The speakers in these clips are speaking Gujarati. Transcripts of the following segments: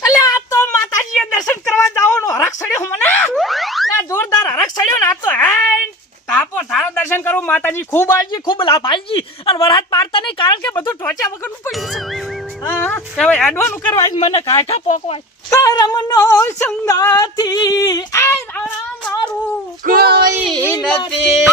અલે આ તો માતાજીએ દર્શન કરવા જાવનો હરખ સડ્યો મને ના જોરદાર હરખ સડ્યો ને આ તો હે તાપો તારો દર્શન કરું માતાજી ખૂબ આલજી ખૂબ લાભ આલજી અને વરહાદ પાડતા નહીં કારણ કે બધું ટોચા વગરનું પડ્યું છે હા હવે એડવાનું કરવા જ મને કાકા પોકવાય કરમનો સંગાથી આ મારું કોઈ નથી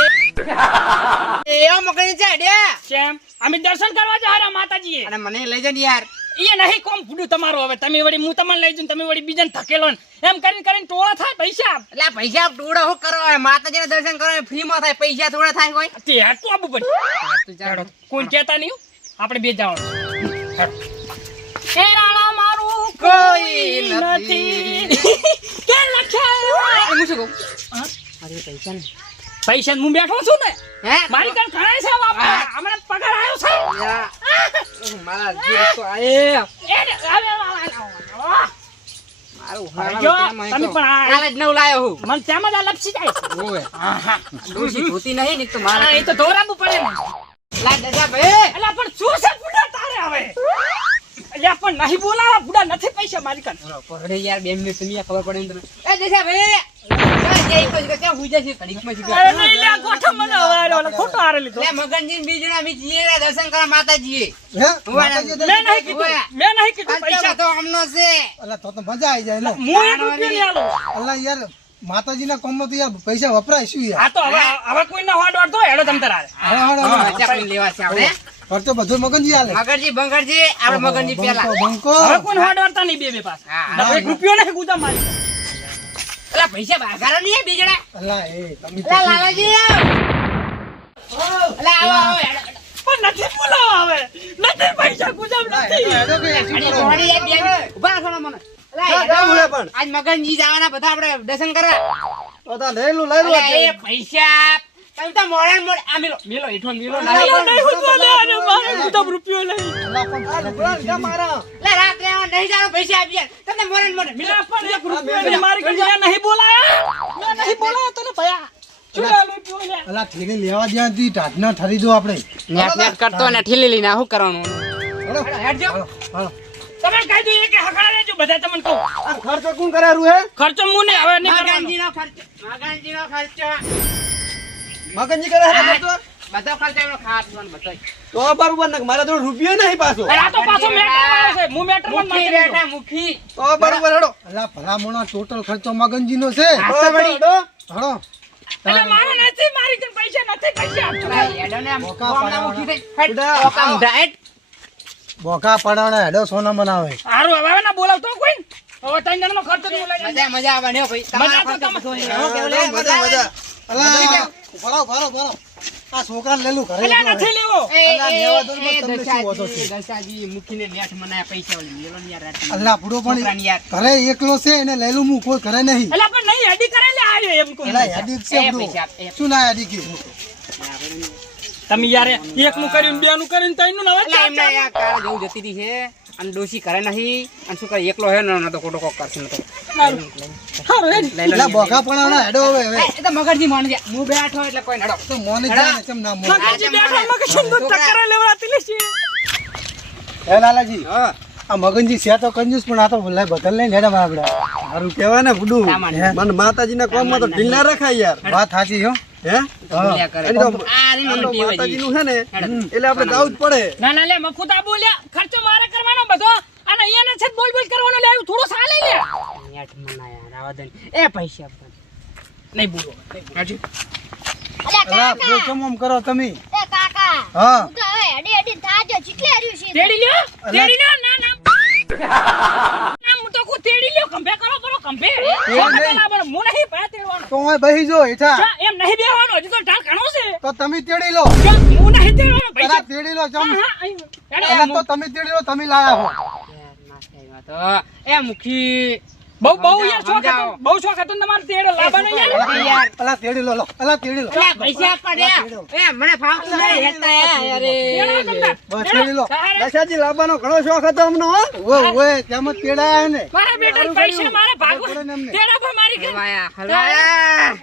એ મગની ચાડ્યા કેમ અમે દર્શન કરવા જા રહ્યા માતાજીએ અને મને લઈ જા યાર એ નહીં કોમ ફૂડું તમારું હવે તમે વળી હું તમને લઈ જઉં તમે વળી બીજાને ધકેલો ને એમ કરીને ટોળા થાય પૈસા એટલે પૈસા ટોળા હું કરવા માતાજીના દર્શન કરવા ફ્રી માં થાય પૈસા થોડા થાય કોઈ તે આટલું આપવું પડે તું જાડો કોઈ કહેતા નહીં આપણે બે જવાનું હે રાણા મારું કોઈ નથી કે લખાય હું શું કહું હા અરે પૈસા ને પૈસા હું બેઠો છું ને હે મારી કાન ઘણા છે હમણાં પગાર આવ્યો છે મારા જીવ તો આયે મારું જો તમે પણ હાલ જ નવ લાયો હું મને તેમ જ આ લપસી જાય ઓવે હા દોશી ધોતી નહીં ને તો મારા એ તો દોરાવું પડે ને લા દાદા ભાઈ એટલે પણ શું છે બુડા તારે હવે એટલે પણ નહીં બોલાવા બુડા નથી પૈસા મારી કાન પડે યાર 2 મિનિટ તમે ખબર પડે ને એ દાદા ભાઈ જય કોઈ કે હું જશે કડીમાં અરે નહીં લે ગોઠો મને હવે ઓલો ખોટો આરે લીધો લે મગનજી બીજના મી જીએ દર્શન કરવા માતાજી હે માતાજી મેં નહીં કીધું પૈસા તો અમનો છે અલા તો મજા આવી જાય ને હું 1 રૂપિયો નહીં આલું અલા યાર માતાજીના કામમાં તો યાર પૈસા વપરાય શું યાર આ તો હવે કોઈના વાડ વાડ તો હેડો તમ તારે ચાકરી લેવા છે આપણે ખર્ચો બધો મગનજી આલે મગરજી બંગરજી આપણે મગનજી પેલા બંકો હવે કોઈ વાડ વાડતા નહીં બે પાસ હા. 1 રૂપિયો નહીં ગુદા મારી અલા પૈસા બાગારા નહીં બીજડા અલા એ તમે અલા લાલાજી અલા આવો પણ નથી બોલાવા હવે નથી પૈસા ગુદા નથી ઉભા રાખો મને આજ મગનજી જવાના બધા આપણે દર્શન કરવા લેલું અલા એ પૈસા તમે તો મોડે મોડે આ મેલો હેઠો મેલો નહીં બોલે અને મારે ગુદા રૂપિયો નહીં મારા લે રાત્રે આવા નહીં જાણો પૈસા આપી તમને મોડે મોડે મેલો પણ 1 રૂપિયો મારી કાન નહીં બોલાયા નહીં બોલાયા તને ભયા ચુડા રૂપિયો લે અલા થેલી લેવા જ્યાંથી ટાટના ઠરી દો આપણે નેટ કરતો ને ઠીલી લઈને શું કરવાનું હેડજો હાલો તમે કહી દો કે હકાળા લેજો બધા તમને કહું આ ખર્ચો કોણ કરારું હે ખર્ચો હું ને હવે નહીં કરવાનો મગનજીનો ખર્ચો મગનજી કરે હે ખર્ચો બધો ખર્ચો એનો ખાવાનું બધો તો બરોબર ને મારા જોડે રૂપિયો નહીં પાછો અરે આ તો પાછો મેટર આવે છે હું મેટર માં મુખી બેઠા મુખી તો બરોબર હેડો અલા ભલામણો ટોટલ ખર્ચો મગનજીનો છે તો વળી. હેડો એટલે મારો નથી મારી કાન પૈસા નથી પૈસા આપજો એડોને મોકા બોમના મુખી થઈ ઉડા. ઓકા મુઢા હેડ બોકા પડાણા હેડો સોના બનાવે હારું હવે ના બોલાવતો કોઈ હવે 3 જણનો ખર્ચો નહીં બોલાય મજા આવવાની હો ભાઈ તમારા મજા તો ખર્ચો તમે- બધો હો કેવું લે મજા મજા અલા ભરો આ છોકરાને લેલું ઘરે એટલે નથી લેવો અલા, લેવા દો ને, તમને શું વાંધો છે? દશાજી મુખીને નેટ મનાયા પૈસા ઓલી મેલો ને યાર રાતી અલ્લા પૂરો પણ છોકરાને યાર ઘરે એકલો છે એને લેલું હું કોઈ ઘરે નહીં એટલે પણ નહીં હેડી કરે લે આવ્યો એમ કોઈ અલા યાદી છે એ આપણું. પૈસા આપ, એ. શું ના યાદી કીધું તમે યાર એકનું કર્યું બે નું કર્યું ત્રણ નું હવે એટલે એમને આ કાર જેવું જતી રહી છે અને ડોશી કરે નહીં અને શું કરે એકલો હે ને તો ખોટો કોક કરશે ને તો હારું હેડ. લઈ લો અલા બોકા પડાણા હેડો હવે એ તો મગરજી માની જાય હું બેઠો એટલે કોઈ નડો તો મોને જાય ને કેમ ના મોને મગજજી બેઠા મગજ સુંદર ટક્કર લેવડાતી લેશે હે લાલાજી આ મગનજી છે તો કંજૂસ પણ આ તો ભલે બદલ લઈને હેડા માગડા સારું કહેવાય ને બુડુ સામાન્ય. મને માતાજીના કામમાં તો ઢીલ ના રખાય યાર વાત સાચી હો હે બોલ્યા કરે એની તો આ રે મને ટેવ જ માતાજીનું છે ને એટલે આપણે જાવું જ પડે ના ના લે મખુતા બોલ્યા ખર્ચો મારે કરવાનો બધો અને અહીંયા છે બોલ બોલ કરવાનો લે થોડો સા લઈ લે નેટ મનાયા રાવદન એ પૈસા આપવા નહીં બોલો હાજી અલા બોલ કેમ આમ કરો તમે એ કાકા હા હું તો હવે હેડી હેડી થાજો ચીટલે હર્યું છે તેડી લ્યો ના ના ના હું તો કો તેડી લ્યો કંભે કરો કંભે હું નહીં પા તેડવાનો તો હું બેહી જો હેઠા જા, એમ નહીં બેહવાનો હજી તો ઢાલ ઘણો છે તો તમે તેડી લો જા, હું નહીં તેડવાનો અલા પૈસા તેડી લો જમ હા, અહીં. હેડો. અલા તો તમે તેડી લો તમે લાયા હો તો એ મુખી બહુ યાર શોખ સમજાવો. હતો બહુ શોખ હતો ને તમારે તેડો લાવવાનો યાર યાર અલા તેડી લો અલા તેડી લો અલા પૈસા આપવા દે એ મને ફાવતું નહીં હેતા અરે તેડો તમતા. બસ તેડી લો સહારે. દશાજી લાવવાનો ઘણો શોખ હતો અમને હો ઓય તેમ જ તેડાયા ને મારા બેટા પૈસા મારે ભાગવા પડે ને એમને. તેડા પર મારી ગઈ. હલવાયા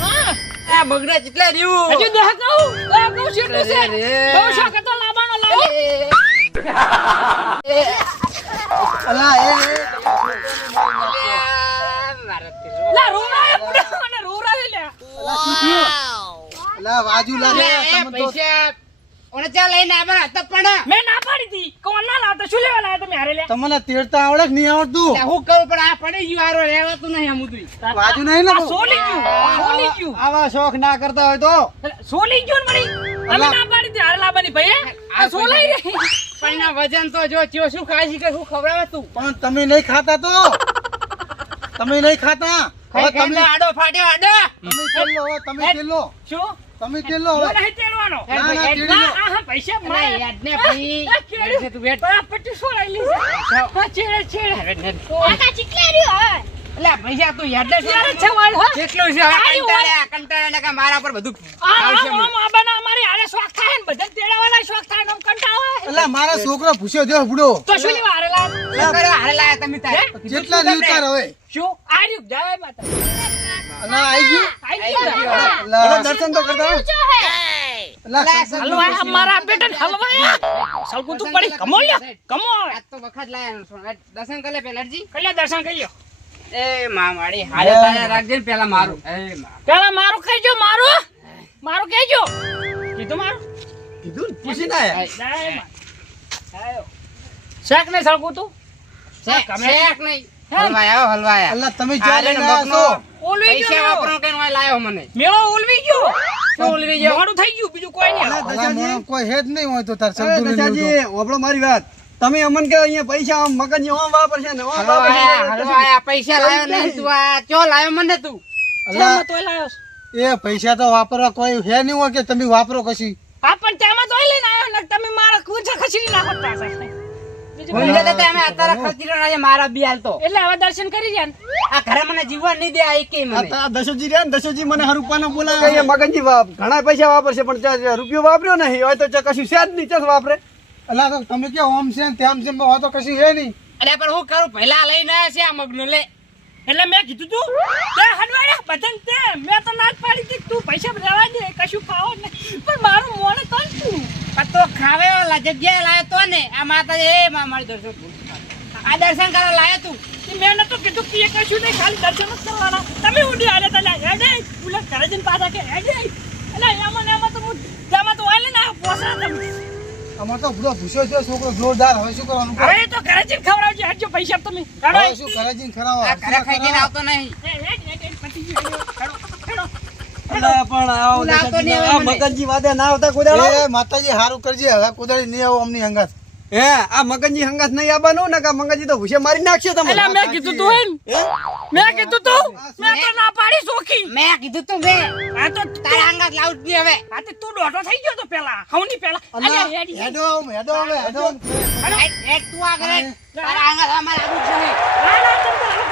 હા. આ બગડા કેટલા રહ્યું હજી દહ કહું લાવવાનું છે બહુ શોખ હતો લાવવાનો લાવો અલા લા રોરાય બુડા મને રોરાય લે અલા વાજુ લાગે તમે તો મેં ના પાડી હતી કોણ ના લાવતા શું લેવા લાવ્યા તમે હારે લે તમને તેડતા આવડે કે નહીં આવડતું વાજુ નહીં ને આ સોલી ગયું આવા શોખ ના કરતા હોય તો સોલી ગયું ને મરી અમે ના પાડી હતી હારે લાવવાની ભાઈ આ સોલાઈ રે વજન તો જો ચિયો શું ખાય છે કે શું ખવડાવે તું પણ તમે નહીં ખાતા તો તમે નહીં ખાતા હવે તમે આડો ફાટ્યો આડો તમે તેલો હવે તમે તેલો શું તમે તેલો હું હવે નહીં તેડવાનો ના, ના, તેડી લો. હા પૈસા અરે મારે યાદ ને ભાઈ આ કેળું. યાદ છે તું બેઠ આ પટ્ટી સોલાઈ લીધી હા છેડે છેડે કાકા ચીટલે રહ્યું હવે એટલે પૈસા તું યાદ ને ત્યારે છે વાળ હા કેટલું છે આયુ કંટાળ્યા ને કે મારા પર બધું આ આવશે હમણાં. આ બના અમારી હારે શોખ થાય ને બધા તેડાવાના શોખ થાય ને આમ કંટાળો આવે. અલા મારા છોકરો ભૂસ્યો દેવ બુડો તો શું લેવા હારે લાવ શું કરવા હારે લાયા તમે તારે? કેટલા દિવસ તાર હવે શું આર્યું જય માતા અલા આઈ ગયું આઈ ગયું અલા હવે દર્શન તો કરતા હોય. જો હે અલા હલવા મારા બેટન હલવા સલકુ તું પડી કમો લ્યો કમો આજ તો વખત લાયા દર્શન કરે પેલાજી કલ્યા દર્શન કરી લ્યો એ મામાડી હારે તારે રાખજે ને પેલા મારું એ પેલા મારું કહેજો મારું કહેજો કીધું મારું કીધું ને, પૂછીને આયા. જય માતા આયો શેક ને સલકુ તું શેક નહીં હલવાયા હલવાયા અલા તમે આ ચાલે રેને ના મગનો છો ઓલવી પૈસા ગયો વાપરો કે નોય લાયો મને મેળો ઓલવી ગયો શું ઓલવી ગયો? મોડું થઈ ગયું બીજું કોઈ નહીં અલા, અલા દશાજી. મોણો કોઈ હેડ નહીં હોય તો તાર અરે સંતુલન દશાજી, હોભળો મારી વાત તમે અમને કે અહીંયા પૈસા આમ મગજની આમ વાપરશે ને આમ વાપરશે. હલવાયા પૈસા લાયો નહીં તું આ ચો લાયો મને તું અલા તેમાં તોય લાયો છે. એ પૈસા તો વાપરવા કોઈ હે નહીં હોય કે તમે વાપરો કશી હા પણ તેમાં તોય લઈને આવ્યો ને તમે મારા કૂચા ખસી નાખો તાસા. બીજું બોલી કોઈ જતા અમે અત્યારે ખર્ચી રહ્યા મારા બી હાલતો એટલે હવે દર્શન કરી જાય ને આ ઘરે મને જીવવા નહીં દે આ એકેય મને આ દશોજી રહ્યા ને દશોજી મને હરુપાનો બોલાવે અહીંયા મગજની ઘણા પૈસા વાપરશે પણ ત્યાં રૂપિયો વાપર્યો નહીં હોય તો કશું છે જ નહીં ચસ વાપરે અલા તો તમે કે ઓમ છે ને તેમ છે હોય તો કશી હે નહીં અરે પણ હું કરું પહેલા લઈને આવ્યા છે આ મગનો લે એટલે મેં કીધું તું તે હડવાડ્યા બધાને તે મેં તો ના જ પાડી હતી કે તું પૈસા લેવા દે કશું ખાવા નહીં પણ મારું મોણે તો જ તું તો ખાવે વાળા જગ્યાએ લાયો તો ને આ માતાજી એ મારી દર્શન આ દર્શન કરવા લાયો તું કે મેં નતો કીધું કે એ કશું નહીં ખાલી દર્શન જ કરવાના તમે ઊંડી હાલે તને હેડે ઉલટ ઘરે જઈને પાછા કે હેડે એટલે એમાં તો હું તેમાં તો ઓઇલ ના પોસા તમે અમાર તો બુડો ભૂસ્યો છે છોકરો જોરદાર હવે શું કરવાનું હવે તો ઘરે જઈને ખવડાવજો હેડજો પૈસા તમે હેડો હવે શું કરે છે ખરાવો આ ઘરે ખાઈ જઈને આવતો નહીં હેડ પતી ગયું હેડો હેડો અલા, પણ આવો હું લાવતો નહીં દશાજી, હવે આ મને. મગજની વાદે ના આવતા કોઈ દાડો? એ માતાજી હારું કરજે હવે કોદાળી નહીં આવો અમની હંગાત હે આ મગજની હંગાત નહીં આવવાનું ને કે મગજની તો ભૂસે મારી નાખશે તમે એટલે મેં કીધું તું હે મેં કીધું તું મેં તો ના પાડી સોખી મેં કીધું તું મેં આ તો તારા અંગાત લાવું જ નહીં હવે આ તો તું દોઢો થઈ ગયો તો પેલા હવની પેલા અલ્યા હેડી હેડો આમ, હેડો હવે હેડો આમ. હેડ તું આગળ હેડ. તારા અંગાત અમારે આવું જ નહીં ના ના તમે